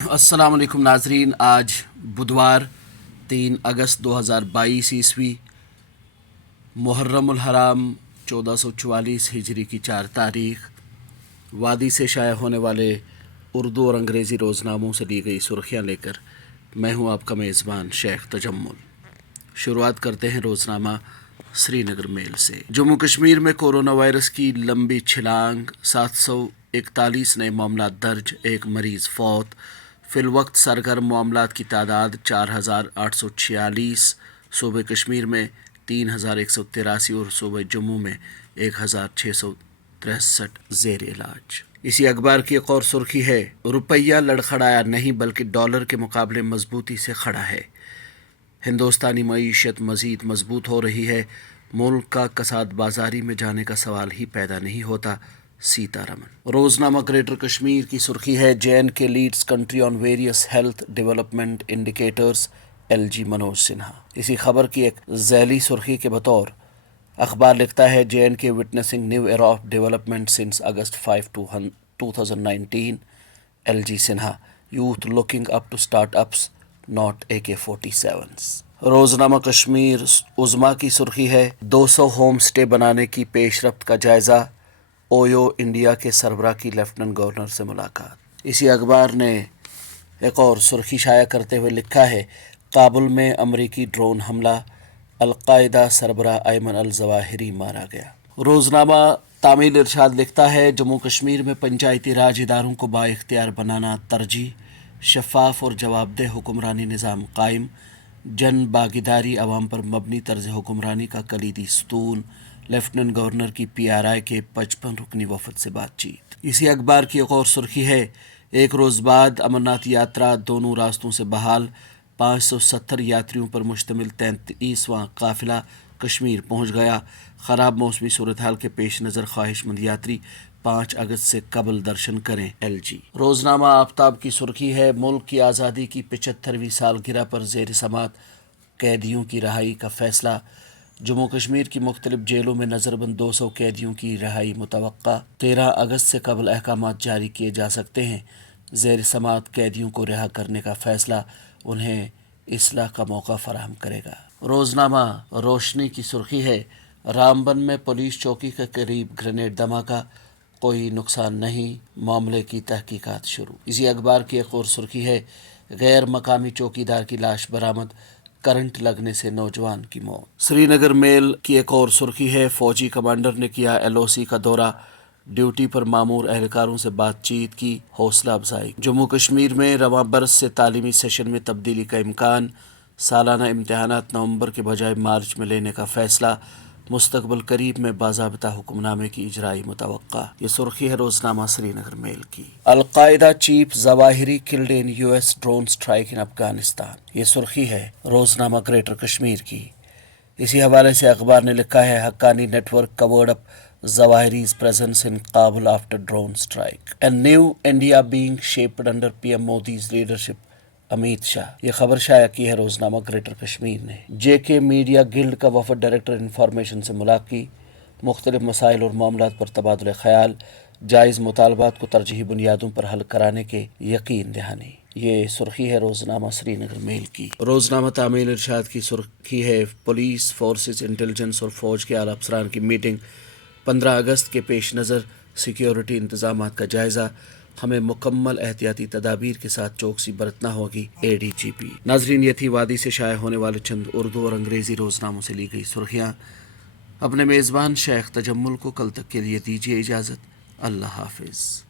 السلام علیکم ناظرین، آج بدوار 3 اگست 2022 عیسوی محرم الحرام 1444 ہجری کی 4 تاریخ وادی سے شائع ہونے والے اردو اور انگریزی روزناموں سے لی گئی سرخیاں لے کر میں ہوں آپ کا میزبان شیخ تجمل۔ شروعات کرتے ہیں روزنامہ سری نگر میل سے۔ جموں کشمیر میں کورونا وائرس کی لمبی چھلانگ، 741 نئے معاملات درج، 1 مریض فوت۔ فی الوقت سرگرم معاملات کی تعداد 4846، صوبہ کشمیر میں 3183 اور صوبہ جموں میں 1663 زیر علاج۔ اسی اخبار کی ایک اور سرخی ہے، روپیہ لڑکھڑایا نہیں بلکہ ڈالر کے مقابلے مضبوطی سے کھڑا ہے۔ ہندوستانی معیشت مزید مضبوط ہو رہی ہے، ملک کا کساد بازاری میں جانے کا سوال ہی پیدا نہیں ہوتا، سیتا رمن۔ روزنامہ گریٹر کشمیر کی سرخی ہے، JNK leads country on various health development indicators, LG Manoj Sinha. اسی خبر کی ایک ذیلی سرخی کے بطور اخبار لکھتا ہے، JNK witnessing new era of development since August 5, 2019، LG Sinha, youth looking up to startups not AK-47s۔ روزنامہ کشمیر عظمیٰ کی سرخی ہے، 200 ہوم اسٹے بنانے کی پیش رفت کا جائزہ، اویو انڈیا کے سربراہ کی لیفٹننٹ گورنر سے ملاقات۔ اسی اخبار نے ایک اور سرخی شائع کرتے ہوئے لکھا ہے، کابل میں امریکی ڈرون حملہ، القاعدہ سربراہ ایمن الظواہری مارا گیا۔ روزنامہ تعمیل ارشاد لکھتا ہے، جموں کشمیر میں پنچایتی راج اداروں کو بااختیار بنانا ترجیح، شفاف اور جواب دہ حکمرانی نظام قائم، جن باغیداری عوام پر مبنی طرز حکمرانی کا کلیدی ستون، لیفٹننٹ گورنر کی PRI کے 55 رکنی وفد سے بات چیت۔ اسی اخبار کی ایک اور سرخی ہے، 1 روز بعد امرناتھ یاترا دونوں راستوں سے بحال، 570 یاتریوں پر مشتمل 33واں قافلہ کشمیر پہنچ گیا۔ خراب موسمی صورتحال کے پیش نظر خواہش مند یاتری 5 اگست سے قبل درشن کریں، LG۔ روزنامہ آفتاب کی سرخی ہے، ملک کی آزادی کی 75ویں سالگرہ پر زیر سماعت قیدیوں کی رہائی کا فیصلہ، جموں کشمیر کی مختلف جیلوں میں نظر بند 200 قیدیوں کی رہائی متوقع، 13 اگست سے قبل احکامات جاری کیے جا سکتے ہیں۔ زیر سماعت قیدیوں کو رہا کرنے کا فیصلہ انہیں اصلاح کا موقع فراہم کرے گا۔ روزنامہ روشنی کی سرخی ہے، رامبن میں پولیس چوکی کے قریب گرینیڈ دھماکہ، کوئی نقصان نہیں، معاملے کی تحقیقات شروع۔ اسی اخبار کی ایک اور سرخی ہے، غیر مقامی چوکیدار کی لاش برآمد، کرنٹ لگنے سے نوجوان کی موت۔ سری نگر میل کی ایک اور سرخی ہے، فوجی کمانڈر نے کیا LOC کا دورہ، ڈیوٹی پر مامور اہلکاروں سے بات چیت کی، حوصلہ افزائی۔ جموں کشمیر میں رواں برس سے تعلیمی سیشن میں تبدیلی کا امکان، سالانہ امتحانات نومبر کے بجائے مارچ میں لینے کا فیصلہ، مستقبل قریب میں باضابطہ حکم نامے کی اجرائی متوقع۔ یہ سرخی ہے روزنامہ سری نگر میل کی۔ Al-Qaeda chief Zawahiri killed in US drone strike in Afghanistan, یہ سرخی ہے روزنامہ گریٹر کشمیر کی۔ اسی حوالے سے اخبار نے لکھا ہے، Haqqani network covered up Zawahiri's presence in Kabul after drone strike. A new India being shaped under PM Modi's leadership، Amit Shah. یہ خبر شائع کی ہے روزنامہ گریٹر کشمیر نے۔ JK میڈیا گلڈ کا وفد ڈائریکٹر انفارمیشن سے ملاقات، مختلف مسائل اور معاملات پر تبادلہ خیال، جائز مطالبات کو ترجیحی بنیادوں پر حل کرانے کے یقین دہانی۔ یہ سرخی ہے روزنامہ سری نگر میل کی۔ روزنامہ تعمیل ارشاد کی سرخی ہے، پولیس فورسز، انٹیلیجنس اور فوج کے اعلیٰ افسران کی میٹنگ، 15 اگست کے پیش نظر سیکیورٹی انتظامات کا جائزہ، ہمیں مکمل احتیاطی تدابیر کے ساتھ چوکسی برتنا ہوگی، ADGP۔ ناظرین، یہ تھی وادی سے شائع ہونے والے چند اردو اور انگریزی روزناموں سے لی گئی سرخیاں۔ اپنے میزبان شیخ تجمل کو کل تک کے لیے دیجیے اجازت، اللہ حافظ۔